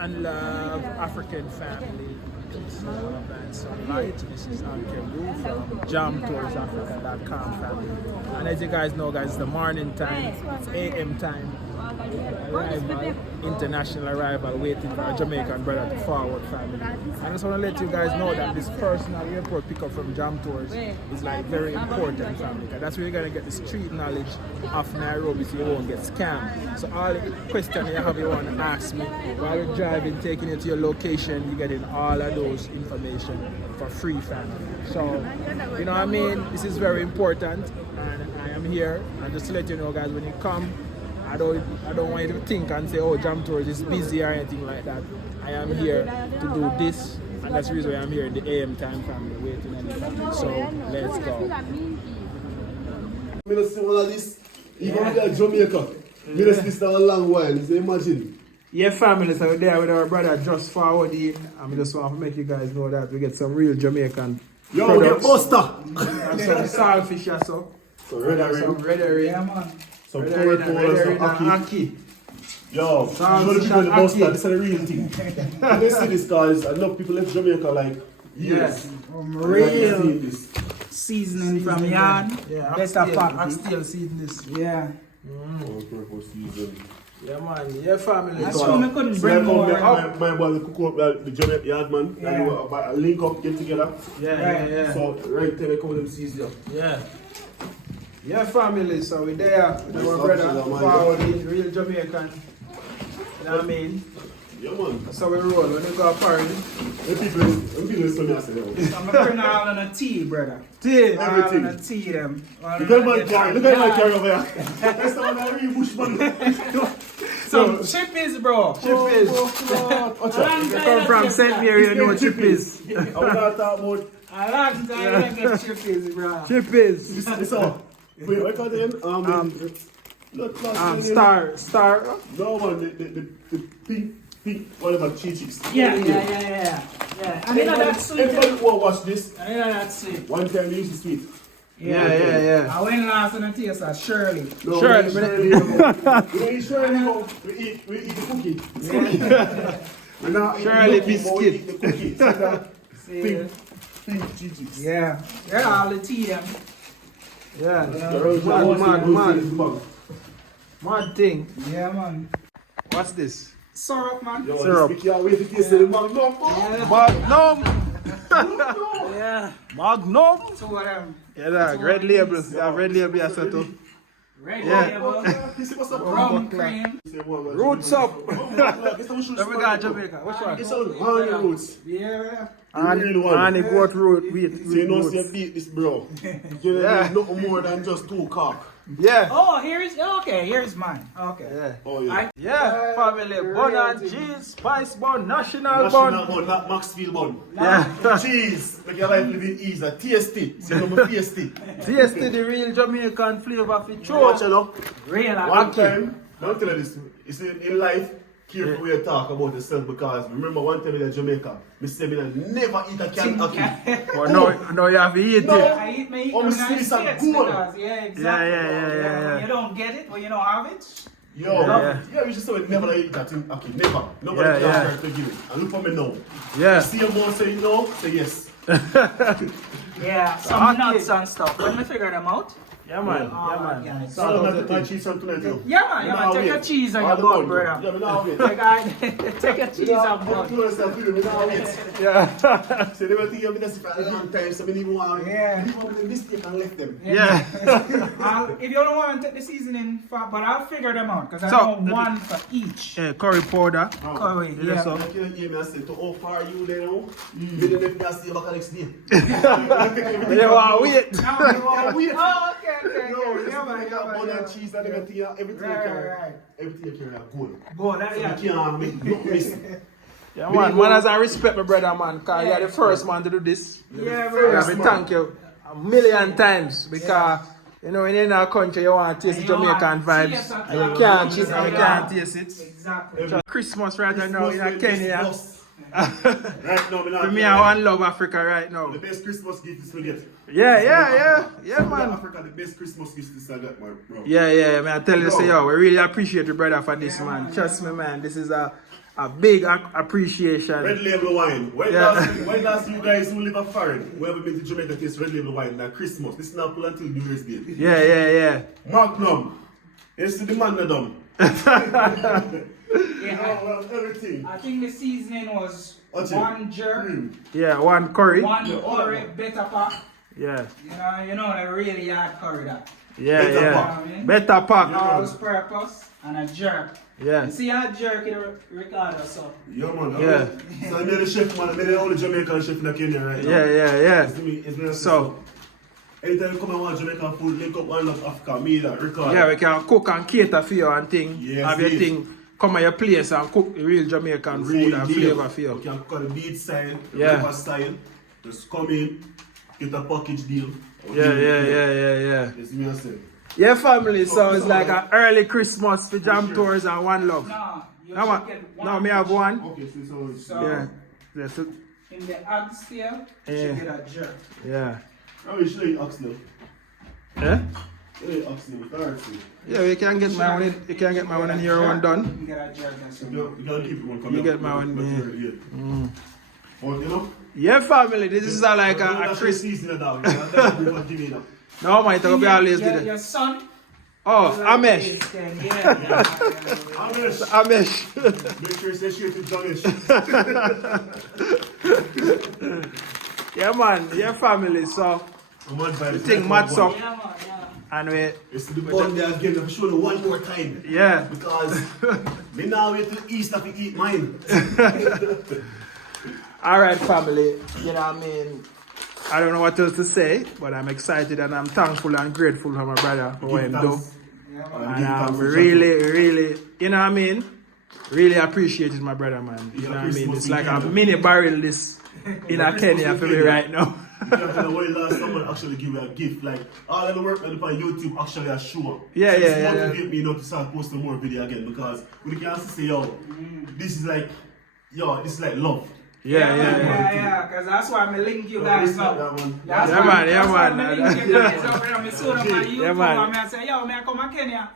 and love, African family. Peace, love, and sunlight. This is Uncle Lou from JamToursAfrica.com family. And as you guys know, guys, it's the morning time, it's AM time. Arrival, international arrival, waiting for a Jamaican brother to forward family. I just want to let you guys know that this personal airport pickup from Jam Tours is like very important family. That's where you're gonna get the street knowledge of Nairobi so you won't get scammed. So all the questions you have you want to ask me while you're driving, taking you to your location, you're getting all of those information for free family. So you know what I mean? This is very important and I am here. And just to let you know guys, when you come, I don't want you to think and say, oh, Jam Tours is busy or anything like that. I am here to do this, and that's the reason why I'm here in the AM time family, waiting on the family. So let's go. I see all of this, even with Jamaica. I see this a long while, so imagine. Yeah, family, so we're there with our brother just forwarding. I just want to make you guys know that we get some real Jamaican Yo, get Buster! And some saltfish or so. So red herring. Yeah, man. Some curry powder, some ackee. Yo, show the people the Buster, this is the real thing. When they see this guys, enough people left Jamaica like years. Real seasoning from yard. Yeah, that's a fact. I'm still seeing this. Yeah. Purpose season. Yeah, man. Yeah, family. That's why I couldn't bring more. My boy cook up the Jamaican yard, man. Yeah. And link up, get together. Yeah. So, right there, they come with them season. Yeah. Yeah, family, so we're there with our brother, forwarding, real Jamaican. You know what I mean? Yeah, man. That's how we roll when we go to Paris. When people listen to me, I say, yo. I'm gonna bring all on a tea, brother. Tea, All everything. on a tea, them. Look at my carry, look at my carry over here. That's the one that real bush man. Some chippies, bro. Chippies. Watch out. You come from St. Mary, you know chippies. I want to talk about I like to get chippies, bro. Chippies. this all. Wait, what call it again? Star. No, man, the pink, whatever, chicks. Yeah. And you know that sweet. Everybody will watch this. And you know that sweet. One time they used to sweet. Yeah. I went last on the taste of Shirley. No, Shirley. We don't eat Shirley, no. We eat the cookie. We not eat Shirley the cookie, but we eat the cookie. So pink chicks. Yeah. All the tea, them. Yeah. Man. Mad thing. Yeah, man. What's this? Syrup, man. Yo, Syrup. this can't wait to taste the Magnum. Magnum. Yeah. Magnum. Two of them. Yeah, that red label. Yeah, red label. Yeah, so too. Red Yeah. label. This is what's up. Rum cream. Roots up. Let we got Jamaica. Which one? It's all honey roots. Yeah. And it goat root. Wheat So you know, roots. see you beat this, bro. You Yeah. need nothing more than just 2 cock. Yeah. Oh, here's mine. Okay. Yeah. Oh, yeah. Yeah, family. Bun and cheese, spice bun, national bun. National bun, not Maxfield bun. Yeah. Cheese. Make your life living easy. Taste it. See, I'm taste it. Taste the real Jamaican flavor for Watch sure. it, know. Real. One time, I'll tell you this. You see, in life, careful way you talk about yourself because remember one time in Jamaica, I said I never eat a can of ackee. But no, you have to eat No. it. I eat my Oh, see, it's a good. Yeah, exactly. Yeah. You don't get it or you don't have it. Yo, Yeah. we just say we never eat that thing. Okay, never. Nobody Yeah, can yeah. try to give it. And look for me now. Yeah. See your mom say no, say yes. Yeah, some nuts and stuff. When we figure them out. Yeah, man. Yeah. So I'm going to cheese from tonight. Yeah, man. Take your cheese on your bun, brother. Yeah, we don't wait. Take your cheese on bun. Yeah. So they were thinking of this for a long time, so we didn't even want Yeah. to mistake and left them. Yeah. If you don't want to take the seasoning, but I'll figure them out because I So, know one for each. Curry powder. Curry, Yeah, yeah. so- Like you hear me, I say, to how far you there now? You didn't have to see back next day. You want to wait. Oh, okay. No, it's Yeah, like man, bun and cheese and everything you carry. Right. Everything you carry are good. Go, that, You yeah. can't make no miss. Yeah, man has to respect my brother, man, because you're the first man to do this. Yeah, I bro. have to thank you a million times because, you know, when you're in our country, you want to taste the Jamaican vibes. And you can't taste it. Exactly. So Christmas right now in Kenya. Right now, For me, I want love Africa right now. the best Christmas gift is to get. Yeah, Yeah, man. Africa, the best Christmas gift is to get, my bro. Yeah, man. I tell you, say, yo, we really appreciate you, brother, for this, man. Trust me, man. This is a a big appreciation. Red Label wine. When last you guys who live foreign, whoever been to Jamaica taste Red Label wine like Christmas. This is not cool until New Year's Day. Yeah. Magnum. It's the man of them. Everything. I think the seasoning was one jerk, Yeah, one curry. one curry, better pack. Yeah. You know, a really hard curry that. Better pack. Better pack. All purpose and a jerk. Yeah. You see how jerk it Ricardo so. Yeah, man. Yeah. So I'm the chef, man. I'm the only Jamaican chef in Kenya right now. Yeah. It's me. So, anytime you come and watch Jamaican food, link up one love Africa, me that Ricardo. yeah, we can cook and cater for you and thing. Yes, have your yes. thing. Come at your place and cook the real Jamaican food and flavor for You you. can cook the beat style, the Yeah. river style. Just come in, get a package deal. Yeah. That's me I say. Yeah, family, so it's like an early Christmas for Jam Tours and One Love. No, you Now, should get one. now me have one. Okay, so So, Yeah. Yes. in the odd scale, you Yeah. should get a jerk. Yeah. oh, you should eat ox now. Yeah? You eat ox now, thirsty. Yeah, you can get my one in, you can get my one in your one done. You get a jerk and some. You gotta keep it one coming. You get my one, yeah. But you know, Yeah, family, this is like a Christmas Chris. season now. Yeah. No, my talk about always do Your that. son. Oh, Amesh. Yeah. Amesh. Make sure you say straight to Jamish. Yeah, man. Yeah, family. So, the thing mats up. Yeah, man, yeah. And we, It's the bond there again. I'm showing you one more time. yeah. Because me now wait till Easter to eat mine. All right, family. You know what I mean? I don't know what else to say, but I'm excited and I'm thankful and grateful for my brother for what he do. And I'm really, you know what I mean? Really appreciated my brother, man. You know what I mean? It's like a mini barrel this in a Kenya for me right now. When last someone actually give you a gift, like all of the work I do on YouTube actually a show. Yeah. It's motivate me not to start posting more video again because we can say this is like love. Yeah. Because that's why I link you guys up. Yeah, man. I link you guys up and I'm on YouTube Yeah, man. and I say, yo, I come to Kenya.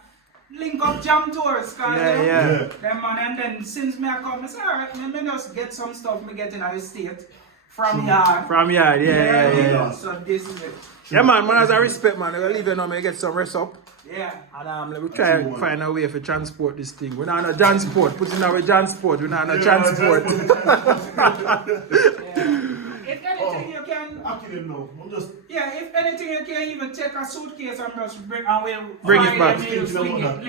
Link up Jam Tours, cause Yeah. Them man, and then since me I come, I say, alright, me just get some stuff me get in the state from yard. From yard, yeah. So this is it. Yeah, man, as I respect, man, we'll leave you now, me get some rest up. Yeah. And we try and find a way for transport this thing. We're not on a transport, put in our transport, we're not on a transport. If anything you can, if anything you can even take a suitcase and just bring it back.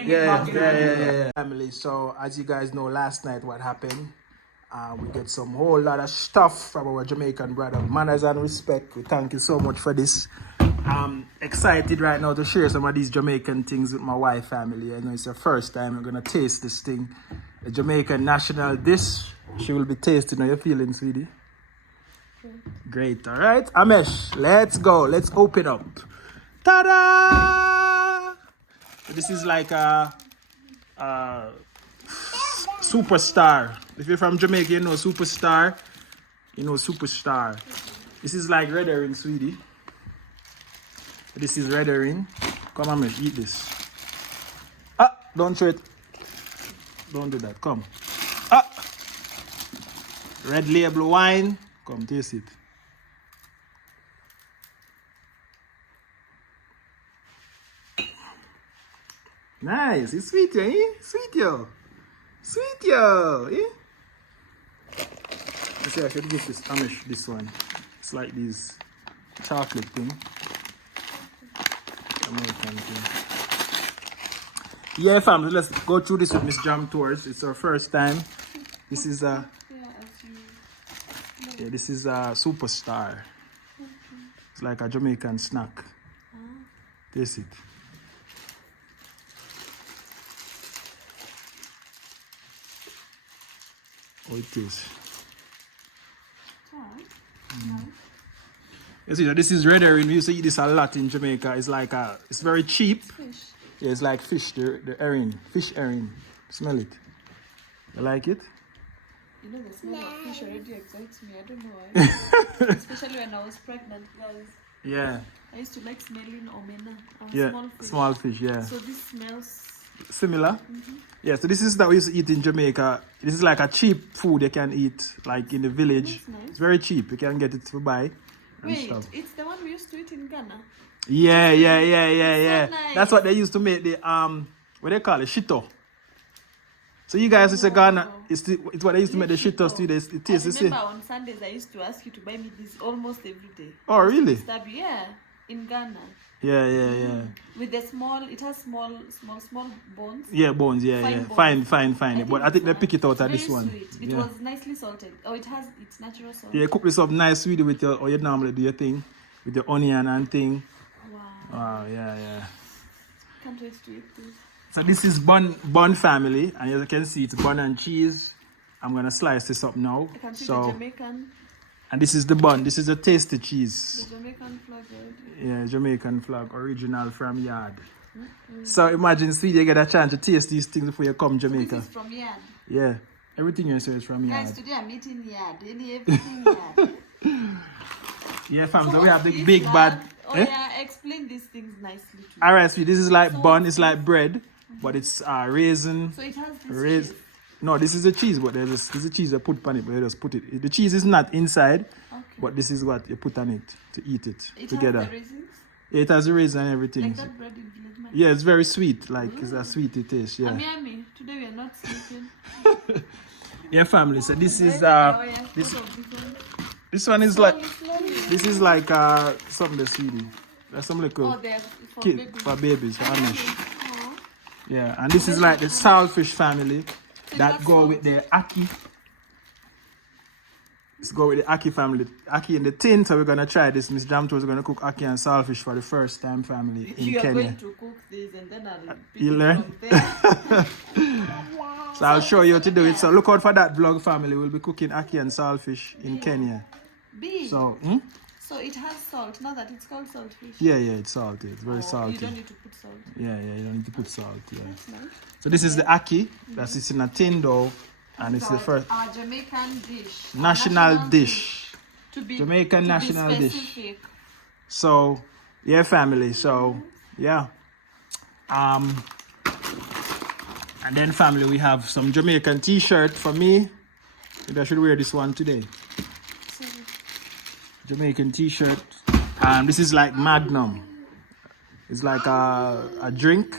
Yeah. Family, so as you guys know, last night what happened, we get some whole lot of stuff from our Jamaican brother. Manners and respect, we thank you so much for this. I'm excited right now to share some of these Jamaican things with my wife family. I know it's the first time we're gonna taste this thing. The Jamaican national dish. She will be tasting. How you feeling, sweetie? Great, all right. Amesh, let's go. Let's open up. Ta-da! This is like a superstar. If you're from Jamaica, you know superstar. You know superstar. This is like red herring, sweetie. This is red herring. Come on, Amesh, eat this. Ah, don't throw it. Don't do that. Come. Ah, red label wine. Come, taste it. Nice. It's sweet, eh? Sweet, yo. Sweet, yo. Eh? I say I should give this Amish this one. It's like this chocolate thing. American thing. Yeah, family, let's go through this with Miss Jam Tours. It's our first time. This is this is a superstar. It's like a Jamaican snack. Taste it. Oh, it is. You see, this is red herring. We used to eat this a lot in Jamaica. It's like it's very cheap. Fish. Yeah, it's like fish, the herring, fish herring. Smell it. You like it? You know, the smell of fish already excites me. I don't know why. Especially when I was pregnant, guys. Yeah. I used to like smelling omena. Yeah. Small fish. Small fish, yeah. So this smells Similar? Yeah, so this is that we used to eat in Jamaica. This is like a cheap food you can eat like in the village. That's nice. It's very cheap. You can get it to buy and Wait, stuff. it's the one we used to eat in Ghana. Yeah. It's so nice. That's what they used to make the what they call it, shito. So you guys used to Ghana, it's what they used to make the shitos too. It tastes the I same. remember on Sundays I used to ask you to buy me this almost every day. Oh really? Stab you, yeah, in Ghana. Yeah. With the small, it has small bones. Yeah, bones, Fine Fine. think But I think they it's pick it out of very this one. Sweet. It Yeah. was nicely salted. Oh, it has its natural salt. Yeah, cook this up nice sweetie with your, or you normally do your thing, with your onion and thing. Wow. Wow, yeah. Can't wait to eat this. So this is bun family, and as you can see, it's bun and cheese. I'm gonna slice this up now. I can see So, the Jamaican and this is the bun. This is a tasty cheese. The Jamaican flag already. Yeah, Jamaican flag, original from yard. So imagine, sweet, you get a chance to taste these things before you come Jamaica. This is from Yard. Yeah, everything you say is from yard. Guys, today I'm eating Yard. Everything Yard. Yeah, fam. So we what's have the this, big lad? bad. Oh Eh? yeah, explain these things nicely too. All right, sweet. This is like So bun. what's It's like bread, but it's raisin. So it has this Raisin. cheese. No, this is a cheese, but there's a cheese they put on it, but they just put it. The cheese is not inside, Okay. but this is what you put on it to eat it It together. has the raisins. Yeah, it has a raisin and everything. Like that bread in Village Market. Yeah, it's very sweet. Like it's a sweety taste. Yeah. Yummy. Today we are not sleeping. Yeah, family. So this is Oh yeah. this Photo of this one. this one is like Slowly. this is like something that's sweetie. That's some little Oh, they're for kid babies. for babies for Amish. Oh. Yeah, and this is like the saltfish family that that's go salt. with the aki. Let's go with the aki family. Aki in the tin, so we're gonna try this. Miss Jam is gonna cook aki and saltfish for the first time, family in You are Kenya. going to cook this and then I'll pick You it learn? from there. So I'll show you how to do it. So look out for that vlog, family. We'll be cooking aki and saltfish in Kenya. B. So So it has salt. Now that it's called saltfish. yeah, it's salty. It's very You salty. don't need to put salt. Yeah, you don't need to put salt. Yeah. That's nice. So this is the aki. That's it's in a tin though, and it's the first Our Jamaican dish. Our national dish. To be, Jamaican to national be dish. specific. So, yeah, family. So, yeah. And then family, we have some Jamaican t-shirt for me. Maybe I should wear this one today. Jamaican t-shirt. This is like Magnum. It's like a drink.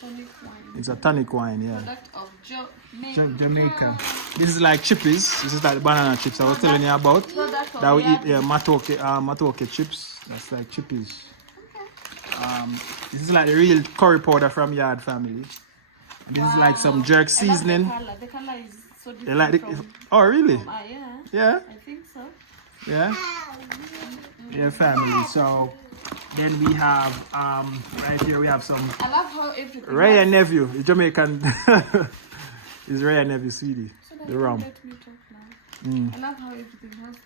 Tonic wine. It's a tonic wine, yeah. Product of Jamaica. Jamaica. This is like chippies. This is like the banana chips I was telling you about. Product of That we eat, Yard. yeah, matoke chips. That's like chippies. This is like the real curry powder from Yard family. And this is like some jerk seasoning. I love the color is so different You like the, from, oh really? yeah, Yeah, I think so. yeah. Yeah, family. So then we have right here we have some I love how everything Ray has- and nephew, the Jamaican. Is Ray and nephew sweetie, So that the you rum. let me talk now. I love how everything has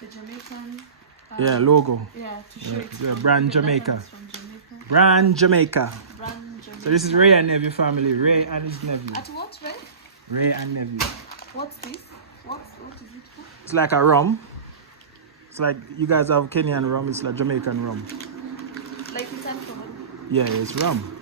the Jamaican. Yeah, logo. Yeah, to show Yeah, it's yeah, from- brand that one Jamaica. is from Jamaica. Brand Jamaica. Brand Jamaica. So this is Ray and nephew family. Ray and his nephew. At what, right? Ray and nephew. What's this? What is it for? It's like a rum. It's like you guys have Kenyan rum. It's like Jamaican rum. Like it's alcohol. Yeah, it's rum.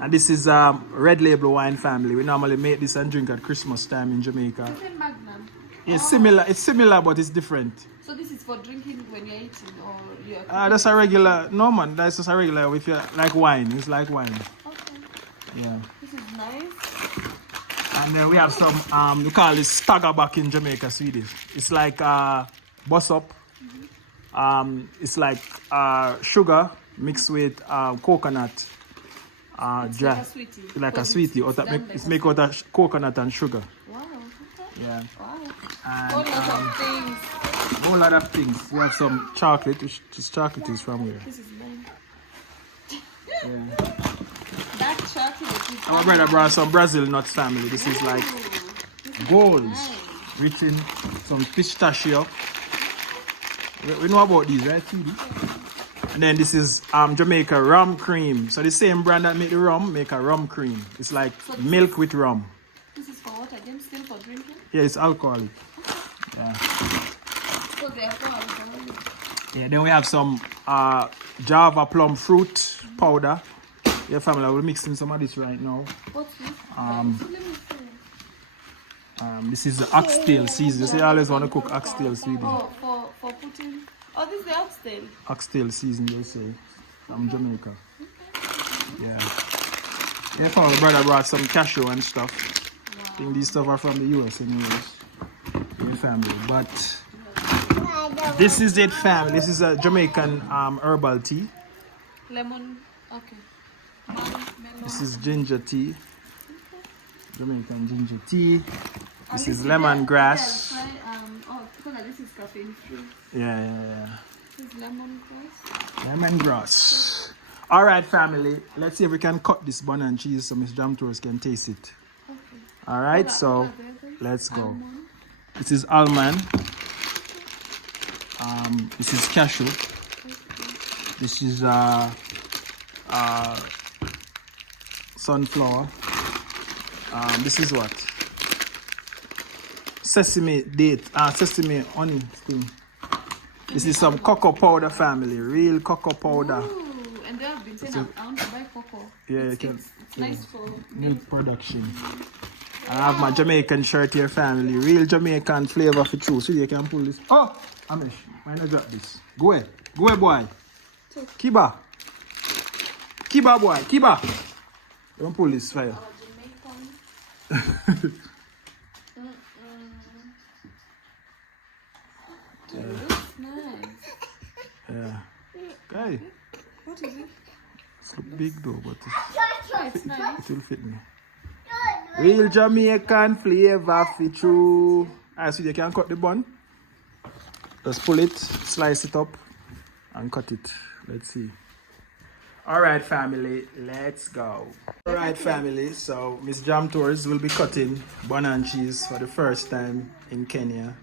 And this is Red Label Wine family. We normally make this and drink at Christmas time in Jamaica. Different Magnum. It's similar. It's similar, but it's different. So this is for drinking when you're eating or you're That's a regular. No man, that's just a regular. If you like wine, it's like wine. Okay. Yeah. This is nice. And then we have some. We call this staggerback in Jamaica, Swedish. It's like bus up. It's like sugar mixed with coconut. It's Dry. like a sweetie. Like a Because sweetie. it's done like It's a made out of coconut and sugar. Wow. Okay. Yeah. Wow. And Whole lot of things. whole lot of things. We have some chocolate. This chocolate is from where? This is nice. Yeah. That chocolate is Our brother brought some Brazil nuts family. This is like gold, nice. rich in some pistachio. We know about these, right? TD? And then this is Jamaica rum cream. So the same brand that make the rum make a rum cream. It's like milk with rum. This is for what again? Still for drinking? Yeah, it's alcoholic. Yeah. So they are for alcohol. Yeah. Then we have some Java plum fruit powder. Yeah, family, I will mix in some of this right now. What's this? Um, Let me see. This is the oxtail season. You see, I always want to cook oxtail, sweetie. Oh, for putting. Oh, this is the oxtail. Oxtail season, they say, from Jamaica. Yeah. Yeah, my brother brought some cashew and stuff. Wow. I think these stuff are from the US anyways. Yeah, family. But this is it, family. This is a Jamaican herbal tea. Lemon. Okay. Melon. This is ginger tea. Jamaican ginger tea. This is Alicia, lemongrass. try, oh, because this is caffeine free. Yeah. This is lemongrass. Lemongrass. Alright, family. Let's see if we can cut this bun and cheese so Miss Jam Tours can taste it. Okay. Alright, so let's go. Almond. This is almond. This is cashew. This is sunflower. This is what? Sesame sesame honey thing. This is some cocoa powder, family. Real cocoa powder. Ooh, and they have been saying I want to buy cocoa. Yeah, it's, you can. It's nice for Milk production. I have my Jamaican shirt here, family. Real Jamaican flavor for true. So you can pull this. Oh, Amish, why not drop this? Go ahead, boy. Kiba, boy, Kiba. Don't pull this fire. It looks nice. Yeah. Okay. What is it? It's big though, but It's nice. it will fit me. Real Jamaican flavor for true. Alright, so you can cut the bun. Just pull it, slice it up, and cut it. Let's see. Alright, family, let's go. Alright, family, so Miss Jam Tours will be cutting bun and cheese for the first time in Kenya.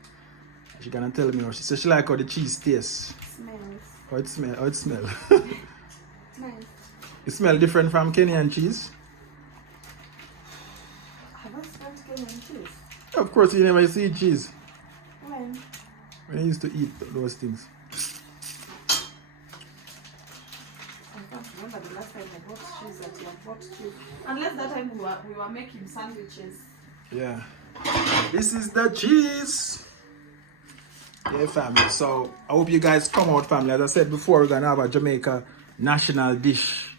She's gonna tell me what she says. She like how the cheese tastes. Smells. How it smell? How it smell? It's nice. It smell different from Kenyan cheese? Have I smelled Kenyan cheese? Of course, you never see cheese. When? When I used to eat those things. I can't remember the last time I bought cheese at your bought cheese. Unless that time we were making sandwiches. Yeah. This is the cheese. Yeah, family. So I hope you guys come out, family. As I said before, we're gonna have a Jamaica national dish.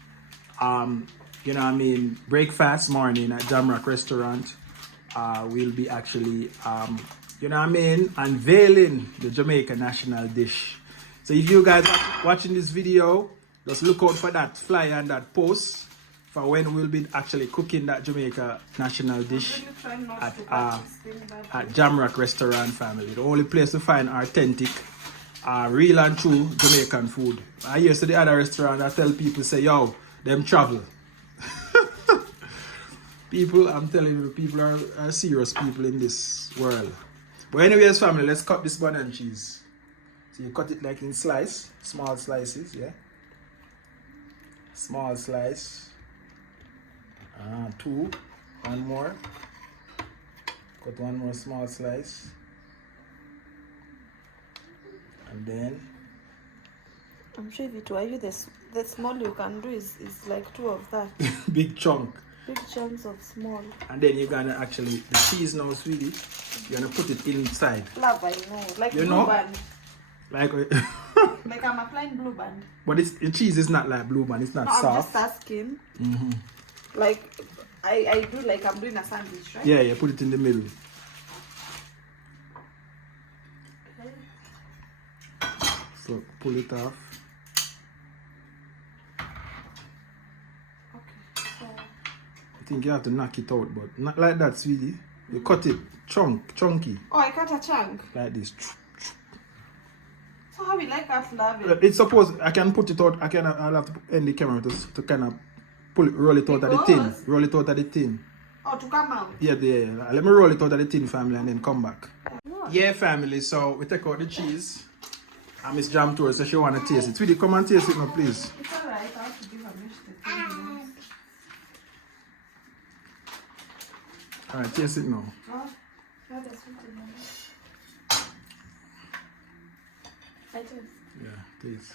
You know what I mean, breakfast morning at Jamrock Restaurant. We'll be actually you know what I mean, unveiling the Jamaica national dish. So if you guys are watching this video, just look out for that flyer and that post for when we'll be actually cooking that Jamaica national dish at Jamrock Restaurant, family. The only place to find authentic, real and true Jamaican food. I hear to the other restaurant, I tell people, say, yo, them travel. People, I'm telling you, people are serious people in this world. But anyways, family, let's cut this bun and cheese. So you cut it like in slice, small slices, yeah? Small slice. Two, one more. Cut one more small slice. And then I'm sure if it were you, the small you can do is like two of that. big chunk. Big chunks of small. And then you're gonna actually, the cheese now, sweetie, you're gonna put it inside. Love, I know. Like You blue know? band. Like, Like I'm applying blue band. but the cheese is not like blue band, it's not No, I'm soft. just asking. Like I do like I'm doing a sandwich, right? Yeah, put it in the middle. So pull it off. Okay. So I think you have to knock it out, but not like that, sweetie. You cut it chunky, oh, I cut a chunk. like this. So how we like that love it? It's supposed I can put it out. I'll have to end the camera to kind of roll it out of the tin. Because- Roll it out of the tin. Oh, to come out. Yeah. Let me roll it out of the tin, family, and then come back. What? Yeah, family. So we take out the cheese. And Miss Jam Tour says she want to taste it. Sweetie, come and taste it now, please. It's alright. I have to give a mish the 10 minutes. All right, taste it now. Oh, that is sweet enough. I taste. Yeah, taste.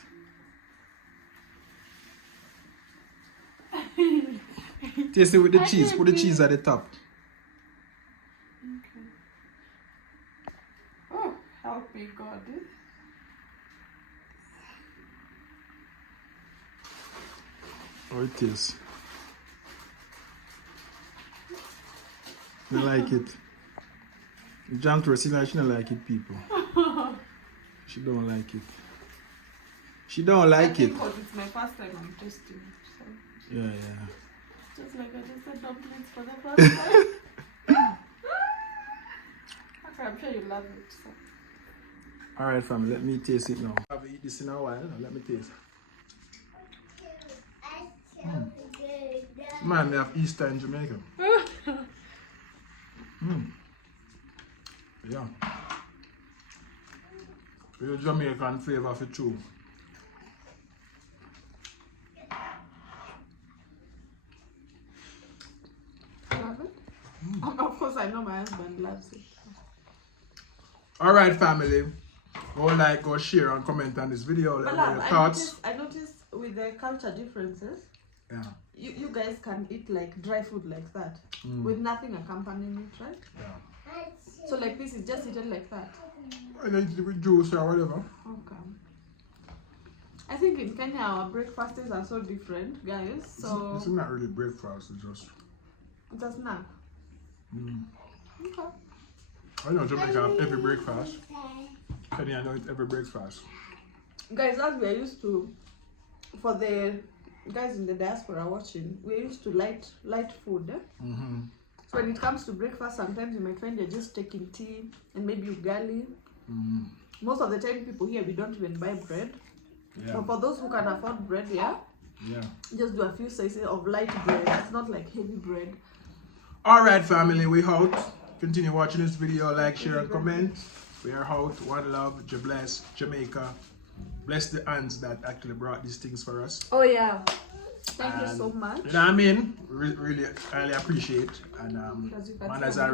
Taste it with the cheese. Put the cheese at the top. Okay. Oh, help me, God. How it tastes? You like it? Jam to her, she don't like it, people. She don't like it. She don't like it. Because it's my first time I'm tasting it. So. Yeah. Just like I tasted dumplings for the first time. Okay, I'm sure you love it. So. Alright, family, let me taste it now. I haven't eaten this in a while. Let me taste. Man, they have Easter in Jamaica. Yeah. Real Jamaican flavor for true. Love it? Of course, I know my husband loves it. Alright, family. Go like, go share, and comment on this video. Let me know your thoughts. I noticed with the culture differences, Yeah. you guys can eat like dry food like that with nothing accompanying it, right? Yeah. So like this is just eaten like that. I eat it with juice or whatever. Okay. I think in Kenya our breakfasts are so different, guys. So This is not really breakfast, it's just. it's a snack. Okay. I know Jamaica have every breakfast. Kenya, I know it's every breakfast. Guys, as we are used to, for the guys in the diaspora watching, we're used to light food. So when it comes to breakfast, sometimes you might find you're just taking tea and maybe ugali. Most of the time, people here, we don't even buy bread. Yeah. But for those who can afford bread, just do a few slices of light bread. It's not like heavy bread. Alright, family, we out. Continue watching this video, like, share, and comment. We are out. One love, bless Jamaica. Bless the hands that actually brought these things for us. Oh yeah. Thank you so much. You know what I mean? Really highly appreciate. And man, as I